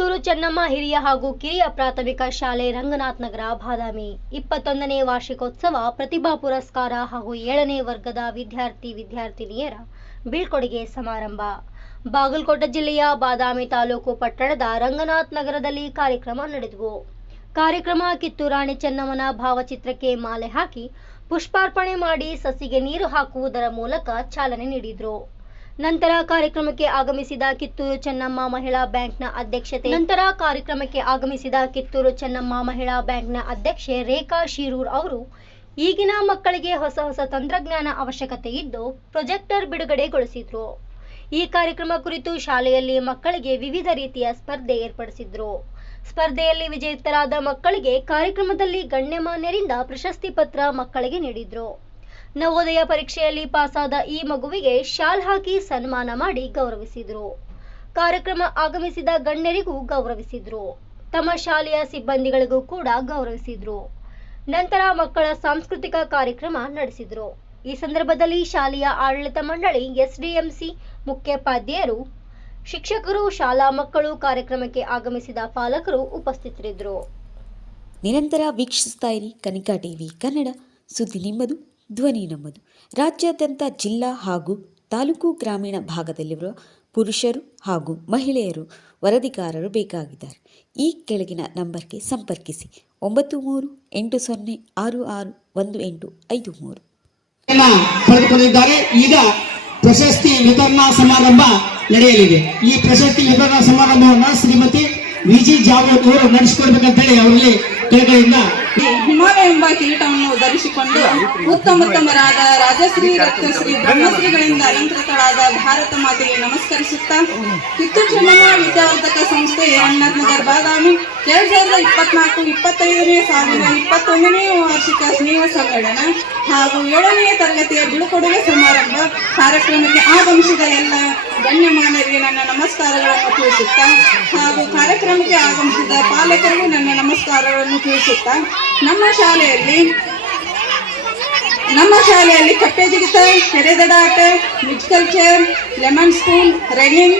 ಕಿತ್ತೂರು ಚೆನ್ನಮ್ಮ ಹಿರಿಯ ಹಾಗೂ ಕಿರಿಯ ಪ್ರಾಥಮಿಕ ಶಾಲೆ ರಂಗನಾಥ್ ನಗರ ಬಾದಾಮಿ. ಇಪ್ಪತ್ತೊಂದನೇ ವಾರ್ಷಿಕೋತ್ಸವ ಪ್ರತಿಭಾ ಪುರಸ್ಕಾರ ಹಾಗೂ ಏಳನೇ ವರ್ಗದ ವಿದ್ಯಾರ್ಥಿ ವಿದ್ಯಾರ್ಥಿನಿಯರ ಬೀಳ್ಕೊಡುಗೆ ಸಮಾರಂಭ. ಬಾಗಲಕೋಟೆ ಜಿಲ್ಲೆಯ ಬಾದಾಮಿ ತಾಲೂಕು ಪಟ್ಟಣದ ರಂಗನಾಥ್ ನಗರದಲ್ಲಿ ಕಾರ್ಯಕ್ರಮ ನಡೆದವು. ಕಾರ್ಯಕ್ರಮ ಕಿತ್ತೂರಾಣಿ ಚೆನ್ನಮ್ಮನ ಭಾವಚಿತ್ರಕ್ಕೆ ಮಾಲೆ ಹಾಕಿ ಪುಷ್ಪಾರ್ಪಣೆ ಮಾಡಿ ಸಸಿಗೆ ನೀರು ಹಾಕುವುದರ ಮೂಲಕ ಚಾಲನೆ ನೀಡಿದರು. ನಂತರ ಕಾರ್ಯಕ್ರಮಕ್ಕೆ ಆಗಮಿಸಿದ ಕಿತ್ತೂರು ಚೆನ್ನಮ್ಮ ಮಹಿಳಾ ಬ್ಯಾಂಕ್ನ ಅಧ್ಯಕ್ಷತೆ ನಂತರ ಕಾರ್ಯಕ್ರಮಕ್ಕೆ ಆಗಮಿಸಿದ ಕಿತ್ತೂರು ಚೆನ್ನಮ್ಮ ಮಹಿಳಾ ಬ್ಯಾಂಕ್ನ ಅಧ್ಯಕ್ಷೆ ರೇಖಾ ಶಿರೂರ್ ಅವರು, ಈಗಿನ ಮಕ್ಕಳಿಗೆ ಹೊಸ ಹೊಸ ತಂತ್ರಜ್ಞಾನ ಅವಶ್ಯಕತೆ ಇದ್ದು ಪ್ರೊಜೆಕ್ಟರ್ ಬಿಡುಗಡೆಗೊಳಿಸಿದ್ರು. ಈ ಕಾರ್ಯಕ್ರಮ ಕುರಿತು ಶಾಲೆಯಲ್ಲಿ ಮಕ್ಕಳಿಗೆ ವಿವಿಧ ರೀತಿಯ ಸ್ಪರ್ಧೆ ಏರ್ಪಡಿಸಿದ್ರು. ಸ್ಪರ್ಧೆಯಲ್ಲಿ ವಿಜೇತರಾದ ಮಕ್ಕಳಿಗೆ ಕಾರ್ಯಕ್ರಮದಲ್ಲಿ ಗಣ್ಯಮಾನ್ಯರಿಂದ ಪ್ರಶಸ್ತಿ ಪತ್ರ ಮಕ್ಕಳಿಗೆ ನೀಡಿದ್ರು. ನವೋದಯ ಪರೀಕ್ಷೆಯಲ್ಲಿ ಪಾಸಾದ ಈ ಮಗುವಿಗೆ ಶಾಲ್ ಹಾಕಿ ಸನ್ಮಾನ ಮಾಡಿ ಗೌರವಿಸಿದರು. ಕಾರ್ಯಕ್ರಮ ಆಗಮಿಸಿದ ಗಣ್ಯರಿಗೂ ಗೌರವಿಸಿದ್ರು. ತಮ್ಮ ಶಾಲೆಯ ಸಿಬ್ಬಂದಿಗಳಿಗೂ ಕೂಡ ಗೌರವಿಸಿದ್ರು. ನಂತರ ಮಕ್ಕಳ ಸಾಂಸ್ಕೃತಿಕ ಕಾರ್ಯಕ್ರಮ ನಡೆಸಿದ್ರು. ಈ ಸಂದರ್ಭದಲ್ಲಿ ಶಾಲೆಯ ಆಡಳಿತ ಮಂಡಳಿ ಎಸ್ಡಿಎಂಸಿ ಮುಖ್ಯೋಪಾಧ್ಯಾಯರು, ಶಿಕ್ಷಕರು, ಶಾಲಾ ಮಕ್ಕಳು ಕಾರ್ಯಕ್ರಮಕ್ಕೆ ಆಗಮಿಸಿದ ಪಾಲಕರು ಉಪಸ್ಥಿತರಿದ್ದರು. ನಿರಂತರ ವೀಕ್ಷಿಸ್ತಾ ಇರಿ ಕನಿಕಾ ಟಿವಿ ಕನ್ನಡ. ಸುದ್ದಿ ನಿಮ್ಮದು. ಧ್ವನಿ ನಮ್ಮದು. ರಾಜ್ಯಾದ್ಯಂತ ಜಿಲ್ಲಾ ಹಾಗೂ ತಾಲೂಕು ಗ್ರಾಮೀಣ ಭಾಗದಲ್ಲಿರುವ ಪುರುಷರು ಹಾಗೂ ಮಹಿಳೆಯರು ವರದಿಗಾರರು ಬೇಕಾಗಿದ್ದಾರೆ. ಈ ಕೆಳಗಿನ ನಂಬರ್ಗೆ ಸಂಪರ್ಕಿಸಿ. ಒಂಬತ್ತು ಮೂರು ಎಂಟು ಸೊನ್ನೆ ಆರು ಆರು ಒಂದು ಎಂಟು ಐದು ಮೂರು. ಪಡೆದುಕೊಂಡಿದ್ದಾರೆ. ಈಗ ಪ್ರಶಸ್ತಿ ವಿತರಣಾ ಸಮಾರಂಭ ನಡೆಯಲಿದೆ. ಈ ಪ್ರಶಸ್ತಿ ವಿತರಣಾ ಸಮಾರಂಭವನ್ನು ಶ್ರೀಮತಿ ವಿಜಿ ಜಾವತ್ ಅವರು ನಡೆಸಿಕೊಡ್ಬೇಕಂತ ಹೇಳಿ ಅವರಲ್ಲಿ ಕೆಳಗಡೆಯಿಂದ ಹಿಮಾಲಯ ಎಂಬ ಕಿರೀಟವನ್ನು ಧರಿಸಿಕೊಂಡು ಉತ್ತಮೋತ್ತಮರಾದ ರಾಜಶ್ರೀ ರಕ್ತಶ್ರೀ ಬ್ರಹ್ಮಶ್ರೀಗಳಿಂದ ಅಲಂಕೃತರಾದ ಭಾರತ ಮಾತೆಗೆ ನಮಸ್ಕರಿಸುತ್ತಾ ಕಿತ್ತು ಚೆನ್ನಮ್ಮ ವಿದ್ಯಾವರ್ಧಕ ಸಂಸ್ಥೆ ನಗರ್ ಬಾದಾಮಿ ಎರಡ್ ಸಾವಿರದ ಇಪ್ಪತ್ನಾಲ್ಕು, ಇಪ್ಪತ್ತೈದನೇ ಸಾವಿರ ಇಪ್ಪತ್ತೊಂದನೇ ವಾರ್ಷಿಕ ಸ್ನೇಹ ಸಮ್ಮೇಳನ ಹಾಗೂ ಏಳನೆಯ ತರಗತಿಯ ಬಿಳುಕೊಡುಗೆ ಸಮಾರಂಭ ಕಾರ್ಯಕ್ರಮಕ್ಕೆ ಆಗಮಿಸಿದ ಎಲ್ಲ ಗಣ್ಯಮಾನ್ಯರಿಗೆ ನನ್ನ ನಮಸ್ಕಾರಗಳನ್ನು ತಿಳಿಸುತ್ತಾ ಹಾಗೂ ಕಾರ್ಯಕ್ರಮಕ್ಕೆ ಆಗಮಿಸಿದ ಪಾಲಕರಿಗೂ ನನ್ನ ನಮಸ್ಕಾರಗಳನ್ನು ತಿಳಿಸುತ್ತಾ ನಮ್ಮ ಶಾಲೆಯಲ್ಲಿ ನಮ್ಮ ಶಾಲೆಯಲ್ಲಿ ಕಪ್ಪೆ ಜಿಗಿತ ಕೆರೆದಡಾಟ musical chair, lemon spoon, running,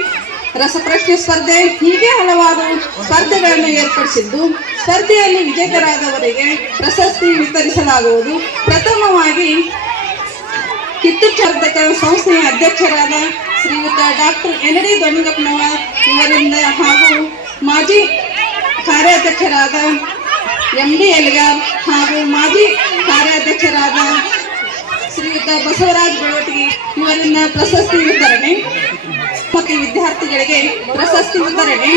ರಸಪ್ರಶ್ನೆ ಸ್ಪರ್ಧೆ ಹೀಗೆ ಹಲವಾರು ಸ್ಪರ್ಧೆಗಳನ್ನು ಏರ್ಪಡಿಸಿದ್ದು, ಸ್ಪರ್ಧೆಯಲ್ಲಿ ವಿಜೇತರಾದವರಿಗೆ ಪ್ರಶಸ್ತಿ ವಿತರಿಸಲಾಗುವುದು. ಪ್ರಥಮವಾಗಿ ಕಿತ್ತು ಚಾರ್ಧಕ ಸಂಸ್ಥೆಯ ಅಧ್ಯಕ್ಷರಾದ ಶ್ರೀಯುತ ಡಾಕ್ಟರ್ ಎನ್ ಡಿ ದೊಣ್ಣಗಪ್ಪನವ ಇವರಿಂದ ಹಾಗೂ ಮಾಜಿ ಕಾರ್ಯಾಧ್ಯಕ್ಷರಾದ ಎಂ ಡಿ ಎಲ್ಗಾರ್ ಹಾಗೂ ಮಾಜಿ ಕಾರ್ಯಾಧ್ಯಕ್ಷರಾದ ಶ್ರೀಯುತ ಬಸವರಾಜ್ ಬೆಳವಟಿಗೆ ಇವರಿಂದ ಪ್ರಶಸ್ತಿ ವಿತರಣೆ. ಮತ್ತು ವಿದ್ಯಾರ್ಥಿಗಳಿಗೆ ಪ್ರಶಸ್ತಿ ವಿತರಣೆ.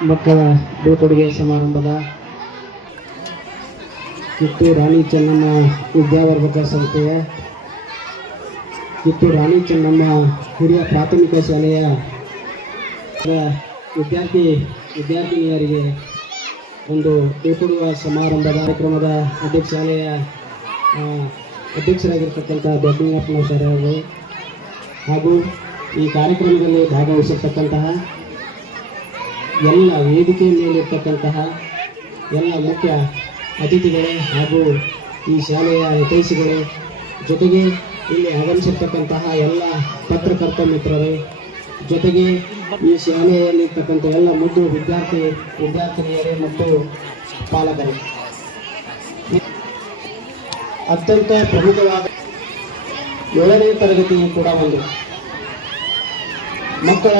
ಮಕ್ಕಳ ಬೀಳ್ಕೊಡುಗೆ ಸಮಾರಂಭದ ಕಿತ್ತೂರು ರಾಣಿ ಚೆನ್ನಮ್ಮ ವಿದ್ಯಾವರ್ಧಕ ಸಂಸ್ಥೆಯ ಕಿತ್ತೂರು ರಾಣಿ ಚೆನ್ನಮ್ಮ ಹಿರಿಯ ಪ್ರಾಥಮಿಕ ಶಾಲೆಯ ವಿದ್ಯಾರ್ಥಿ ವಿದ್ಯಾರ್ಥಿನಿಯರಿಗೆ ಒಂದು ಬೀಳ್ಕೊಡುವ ಸಮಾರಂಭ ಕಾರ್ಯಕ್ರಮದ ಅಧ್ಯಕ್ಷ ಶಾಲೆಯ ಅಧ್ಯಕ್ಷರಾಗಿರ್ತಕ್ಕಂಥ ಅವರು ಹಾಗೂ ಈ ಕಾರ್ಯಕ್ರಮದಲ್ಲಿ ಭಾಗವಹಿಸಿರ್ತಕ್ಕಂತಹ ಎಲ್ಲ ವೇದಿಕೆ ಮೇಲಿರ್ತಕ್ಕಂತಹ ಎಲ್ಲ ಮುಖ್ಯ ಅತಿಥಿಗಳೇ ಹಾಗೂ ಈ ಶಾಲೆಯ ಹಿತೈಷಿಗಳೇ ಜೊತೆಗೆ ಇಲ್ಲಿ ಆಗಮಿಸಿರ್ತಕ್ಕಂತಹ ಎಲ್ಲ ಪತ್ರಕರ್ತ ಮಿತ್ರರೇ, ಜೊತೆಗೆ ಈ ಶಾಲೆಯಲ್ಲಿರ್ತಕ್ಕಂಥ ಎಲ್ಲ ಮುದ್ದು ವಿದ್ಯಾರ್ಥಿ, ವಿದ್ಯಾರ್ಥಿನಿಯರೇ ಮತ್ತು ಪಾಲಕರೇ. ಅತ್ಯಂತ ಪ್ರಮುಖವಾದ ಏಳನೇ ತರಗತಿ ಕೂಡ ಒಂದು. ಮಕ್ಕಳ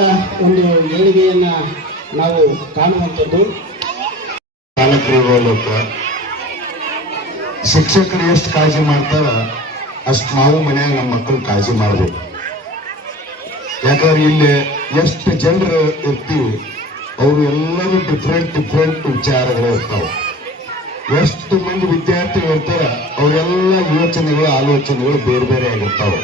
ಒಂದು ಏಳಿಗೆಯನ್ನ ನಾವು ಕಾಣುವಂಥದ್ದು ಪಾಲಕರು ಶಿಕ್ಷಕರು ಎಷ್ಟು ಕಾಳಜಿ ಮಾಡ್ತಾರ ಅಷ್ಟು ನಾವು ಮನೆಯಾಗ ನಮ್ಮ ಮಕ್ಕಳು ಕಾಳಜಿ ಮಾಡಬೇಕು. ಯಾಕಂದ್ರೆ ಇಲ್ಲಿ ಎಷ್ಟು ಜನರು ಇರ್ತೀವಿ, ಅವರು ಎಲ್ಲರೂ ಡಿಫ್ರೆಂಟ್ ಡಿಫ್ರೆಂಟ್ ವಿಚಾರಗಳು ಇರ್ತಾವೆ. ಎಷ್ಟು ಮಂದಿ ವಿದ್ಯಾರ್ಥಿಗಳು ಇರ್ತಾರ ಅವರೆಲ್ಲ ಯೋಚನೆಗಳು, ಆಲೋಚನೆಗಳು ಬೇರೆ ಬೇರೆ ಆಗಿರ್ತಾವೆ.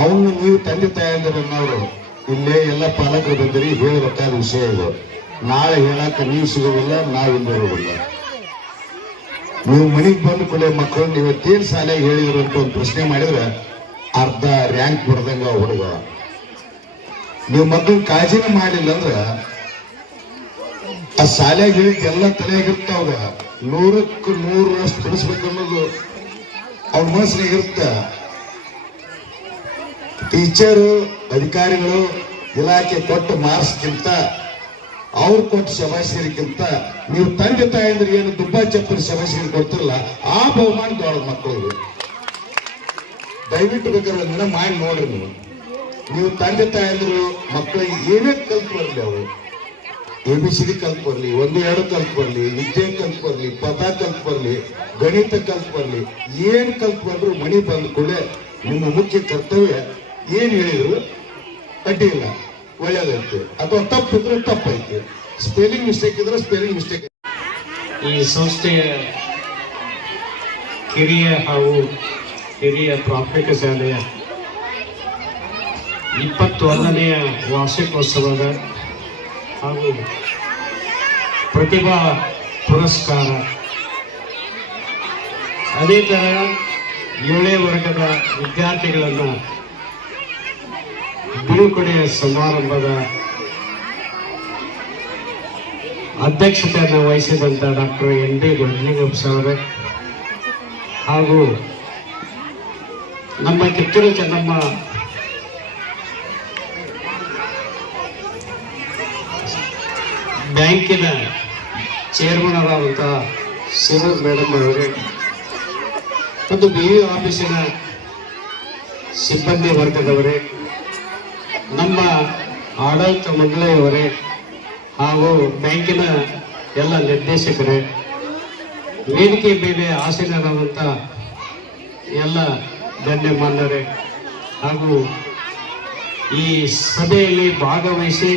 ಅವನು ನೀವು ತಂದೆ ತಾಯಂದಿರನ್ನವರು ಇಲ್ಲೇ ಎಲ್ಲ ಪಾಲಕರು ಬಂದಿರಿ, ಹೇಳಬೇಕಾದ ವಿಷಯ ಇದು. ನಾಳೆ ಹೇಳಕ್ಕೆ ನೀವು ಸಿಗೋದಿಲ್ಲ ನಾವಿಂದ ಇರೋದಿಲ್ಲ ನೀವು ಮನೆಗೆ ಬಂದ ಕೊಲೆ ಮಕ್ಕಳು, ನೀವು ಏನ್ ಶಾಲೆಗೆ ಹೇಳಿದ್ರು ಅಂತ ಒಂದು ಪ್ರಶ್ನೆ ಮಾಡಿದ್ರೆ ಅರ್ಧ ರ್ಯಾಂಕ್ ಬರ್ದಂಗ ಹುಡುಗ. ನೀವು ಮಕ್ಕಳು ಕಾಳಜಿನ ಮಾಡಿಲ್ಲ ಅಂದ್ರ ಆ ಶಾಲೆಗೆ ಹೇಳಿದ ಎಲ್ಲ ತಲೆಯಾಗಿರ್ತಾವ ನೂರಕ್ಕೂ ನೂರು ಅಷ್ಟು ತಿಳಿಸ್ಬೇಕು ಅನ್ನೋದು ಅವ್ರ ಮನಸ್ಸಿನಾಗ ಇರುತ್ತ. ಟೀಚರು, ಅಧಿಕಾರಿಗಳು, ಇಲಾಖೆ ಕೊಟ್ಟು ಮಾರ್ಕ್ಸ್ಗಿಂತ, ಅವ್ರು ಕೊಟ್ಟ ಶಬಾಷಿರಿಗಿಂತ ನೀವು ತಂದೆ ತಾಯಂದ್ರೆ ಏನು ದುಬ್ಬ ಚಪ್ಪಲಿ ಶಬಾಷಿರಿ ಕೊಡ್ತಿರಲ್ಲ, ಆ ಬಹುಮಾನ ದೊಡ್ಡ ಮಕ್ಕಳಿಗೆ ದಯವಿಟ್ಟು ಬೇಕಾದ್ರೆ ಮಾಡಿ ನೋಡ್ರಿ ನೀವು. ನೀವು ತಂದೆ ತಾಯಂದ್ರು ಮಕ್ಕಳಿಗೆ ಏನೇ ಕಲ್ತು ಬರಲಿ ಅವರು. ಎ ಬಿ ಸಿ ಡಿ ಕಲ್ತು ಬರಲಿ, ಒಂದು, ಎರಡು ಕಲ್ತು ಬರಲಿ, ವಿದ್ಯೆ ಕಲ್ತು ಬರಲಿ, ಪದ ಕಲ್ತು ಬರಲಿ, ಗಣಿತ ಕಲ್ತು ಬರಲಿ, ಏನ್ ಕಲ್ತು ಬಂದ್ರು ಮಣಿ ಬಂದ ಕೂಡಲೇ ನಿಮ್ಮ ಮುಖ್ಯ ಕರ್ತವ್ಯ ಏನ್ ಹೇಳಿದ್ರು? ಅಡ್ಡಿ ಇಲ್ಲ. ಒಳ್ಳೇದೈತೆ ಅಥವಾ ತಪ್ಪಿದ್ರೆ ತಪ್ಪೈತೆ ಸ್ಪೆಲ್ಲಿಂಗ್ ಮಿಸ್ಟೇಕ್ ಇದ್ರೆ ಸ್ಪೆಲ್ಲಿಂಗ್ ಮಿಸ್ಟೇಕ್ ಈ ಸಂಸ್ಥೆಯ ಕಿರಿಯ ಹಾಗೂ ಹಿರಿಯ ಪ್ರಾಥಮಿಕ ಶಾಲೆಯ ಇಪ್ಪತ್ತೊಂದನೆಯ ವಾರ್ಷಿಕೋತ್ಸವದ ಹಾಗೂ ಪ್ರತಿಭಾ ಪುರಸ್ಕಾರ. ಅದೇ ಥರ ಏಳೇ ವರ್ಗದ ವಿದ್ಯಾರ್ಥಿಗಳನ್ನು ಬೀಳ್ಕೊಡೆಯ ಸಮಾರಂಭದ ಅಧ್ಯಕ್ಷತೆಯನ್ನು ವಹಿಸಿದಂತ ಡಾಕ್ಟರ್ ಎನ್ ಡಿ ದೊಡ್ಡಲಿಂಗಪ್ಪ ಅವರೇ ಹಾಗೂ ನಮ್ಮ ಕಿತ್ತೂರು ಚೆನ್ನಮ್ಮ ಬ್ಯಾಂಕಿನ ಚೇರ್ಮನ್ ಆದಂತಹ ಸಿರೋಜ್ ಮೇಡಮ್ ಅವರೇ, ಮತ್ತು ಬಿ ಆಫೀಸಿನ ಸಿಬ್ಬಂದಿ ವರ್ಗದವರೇ ಆಡಳಿತ ಮಂಡಳಿಯವರೇ ಹಾಗೂ ಬ್ಯಾಂಕಿನ ಎಲ್ಲ ನಿರ್ದೇಶಕರೇ, ವೇದಿಕೆ ಮೇಲೆ ಆಸೀನರಾದಂಥ ಎಲ್ಲ ಗಣ್ಯಮಾನ್ಯರೇ ಹಾಗೂ ಈ ಸಭೆಯಲ್ಲಿ ಭಾಗವಹಿಸಿ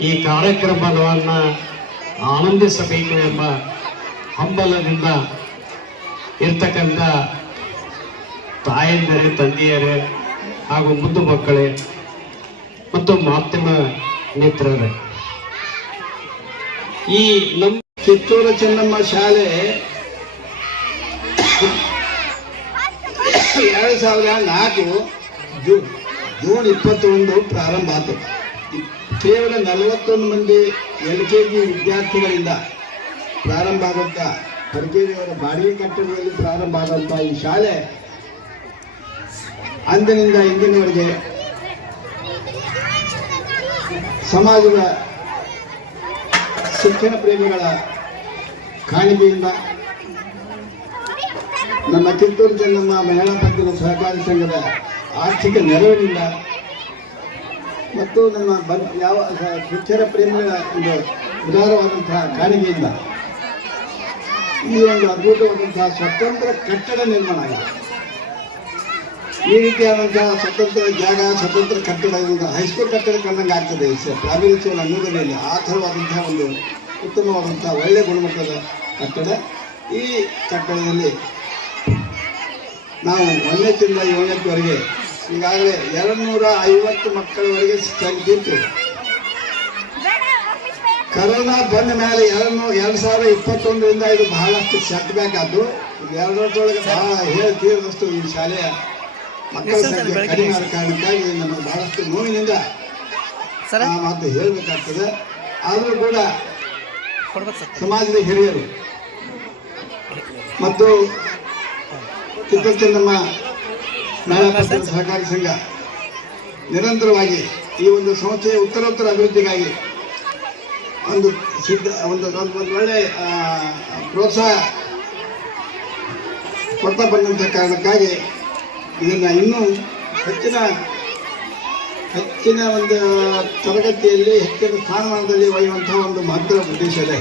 ಈ ಕಾರ್ಯಕ್ರಮವನ್ನು ಆನಂದಿಸಬೇಕು ಎಂಬ ಹಂಬಲದಿಂದ ಇರ್ತಕ್ಕಂಥ ತಾಯಂದಿರೇ ತಂದೆಯರೇ ಹಾಗೂ ಮುದ್ದು ಮಕ್ಕಳೇ ಮತ್ತು ಮಾಧ್ಯಮ ಮಿತ್ರರೇ. ಈ ನಮ್ಮ ಕಿತ್ತೂರು ಚೆನ್ನಮ್ಮ ಶಾಲೆ ಎರಡು ಸಾವಿರದ ನಾಲ್ಕು ಜೂನ್ ಜೂನ್ ಇಪ್ಪತ್ತೊಂದು ಪ್ರಾರಂಭ ಆಯಿತು ಕೇವಲ ನಲವತ್ತೊಂದು ಮಂದಿ ಎಲ್ ಕೆ ಜಿ ವಿದ್ಯಾರ್ಥಿಗಳಿಂದ ಪ್ರಾರಂಭ ಆದಂಥ ಪರಕೇರಿಯವರ ಬಾಡಿಗೆ ಕಟ್ಟಡದಲ್ಲಿ ಪ್ರಾರಂಭ ಆದಂಥ ಈ ಶಾಲೆ ಅಂದಿನಿಂದ ಇಂದಿನವರೆಗೆ ಸಮಾಜದ ಶಿಕ್ಷಣ ಪ್ರೇಮಿಗಳ ಕಾಣಿಕೆಯಿಂದ ನಮ್ಮ ಕಿತ್ತೂರು ಚೆನ್ನಮ್ಮ ಮಹಿಳಾ ಪತ್ತಿನ ಸಹಕಾರಿ ಸಂಘದ ಆರ್ಥಿಕ ನೆರವಿನಿಂದ ಮತ್ತು ನಮ್ಮ ಬನ್ ಯಾವ ಶಿಕ್ಷಣ ಪ್ರೇಮಿಗಳ ಒಂದು ಉದಾರವಾದಂತಹ ಕಾಣಿಕೆಯಿಂದ ಈ ಒಂದು ಅದ್ಭುತವಾದಂತಹ ಸ್ವತಂತ್ರ ಕಟ್ಟಡ ನಿರ್ಮಾಣ ಆಗಿದೆ. ಈ ರೀತಿಯಾದಂತಹ ಸ್ವತಂತ್ರ ಜಾಗ, ಸ್ವತಂತ್ರ ಕಟ್ಟಡ ಹೈಸ್ಕೂಲ್ ಕಟ್ಟಡ ಕಂಡಂಗೆ ಆಗ್ತದೆ. ಶಾಲೆ ಅನ್ನೋದರಲ್ಲಿ ಆ ಥರವಾದಂತಹ ಒಂದು ಉತ್ತಮವಾದಂತಹ ಒಳ್ಳೆಯ ಗುಣಮಟ್ಟದ ಕಟ್ಟಡ. ಈ ಕಟ್ಟಡದಲ್ಲಿ ನಾವು ಒಂದನೇದಿಂದ ಏಳನೇವರೆಗೆ ಈಗಾಗಲೇ ಎರಡು ನೂರ ಐವತ್ತು ಮಕ್ಕಳವರೆಗೆ ತೆಗೆದಿತ್ತು ಕರೋನಾ ಬಂದ ಮೇಲೆ ಎರಡು ನೂ ಎರಡು ಸಾವಿರದ ಇಪ್ಪತ್ತೊಂದರಿಂದ ಇದು ಬಹಳಷ್ಟು ಸೆಟ್ ಬ್ಯಾಕ್ ಆದ್ದು. ಎರಡು ವರ್ಷದೊಳಗೆ ಬಹಳ ಹೇಳಿ ತೀರದಷ್ಟು ಈ ಶಾಲೆಯ ಮಕ್ಕಳ ಸಂಖ್ಯೆ ಕಡಿಮೆ ಆದ ಕಾರಣಕ್ಕಾಗಿ ನಮ್ಮ ಬಹಳಷ್ಟು ನೋವಿನಿಂದ ಮಾತು ಹೇಳಬೇಕಾಗ್ತದೆ. ಆದರೂ ಕೂಡ ಸಮಾಜದ ಹಿರಿಯರು ಮತ್ತು ನಮ್ಮ ನಾಳಾಪುರ ಸಹಕಾರಿ ಸಂಘ ನಿರಂತರವಾಗಿ ಈ ಒಂದು ಸಂಸ್ಥೆಯ ಉತ್ತರೋತ್ತರ ಅಭಿವೃದ್ಧಿಗಾಗಿ ಒಂದು ಸಿದ್ಧ ಒಂದು ಒಂದು ಒಂದು ಒಳ್ಳೆ ಪ್ರೋತ್ಸಾಹ ಕೊಡ್ತಾ ಬಂದಂಥ ಕಾರಣಕ್ಕಾಗಿ ಇದನ್ನು ಇನ್ನೂ ಹೆಚ್ಚಿನ ಹೆಚ್ಚಿನ ಒಂದು ತರಗತಿಯಲ್ಲಿ ಹೆಚ್ಚಿನ ಸ್ಥಾನಮಾನದಲ್ಲಿ ಒಯ್ಯುವಂತಹ ಒಂದು ಮಹತ್ವದ ಉದ್ದೇಶ ಇದೆ.